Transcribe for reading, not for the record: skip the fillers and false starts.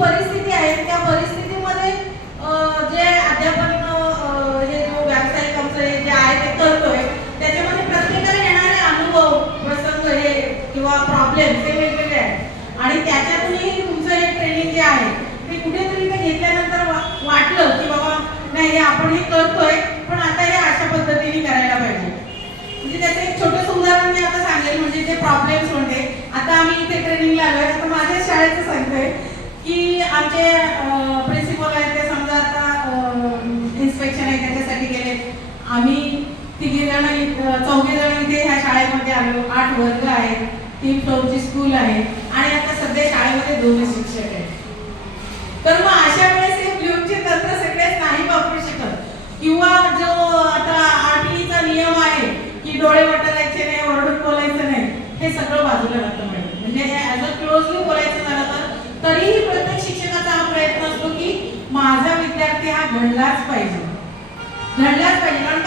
परिस्थिती आहे त्या परिस्थितीमध्ये जे अध्यापन हे जो व्यावसायिक आमचं जे आहे ते करतोय त्याच्यामध्ये प्रत्येकाला येणारे अनुभव प्रसंग हे किंवा प्रॉब्लेम हे वेगवेगळे आहेत आणि त्याच्यातूनही तुमचं हे ट्रेनिंग जे आहे ते कुठेतरी ते घेतल्यानंतर वाटलं की बाबा नाही आपण हे करतोय पण आता हे अशा पद्धतीने करायला पाहिजे. म्हणजे त्याचं एक छोटंसं उदाहरण मी आता सांगेल. म्हणजे जे प्रॉब्लेम्स म्हणजे आता आम्ही इथे ट्रेनिंगला आलोय. आता माझ्या शाळेचं सांगतोय की आमचे प्रिन्सिपल आहेत ते समजा आता इन्स्पेक्शन आहे त्याच्यासाठी गेले. आम्ही 3 जण 4 जण इथे ह्या शाळेमध्ये आलो. 8 वर्ग आहेत, 3 फ्लोअरची स्कूल आहे आणि आता सध्या शाळेमध्ये 2 शिक्षक आहेत. तर मग अशा वेळेस हे ब्लूमचे तंत्र सगळेच नाही वापरू शकत किंवा जो आता 8वीचा नियम आहे की डोळे वटारायचे नाही, ओरडून बोलायचं नाही, हे सगळं बाजूला राहतं मॅडम. म्हणजे हे ॲज अ क्लोजली बोलायचं झालं तर तरीही प्रत्येक शिक्षकाचा हा प्रयत्न असतो की माझा विद्यार्थी हा घडलाच पाहिजे. कारण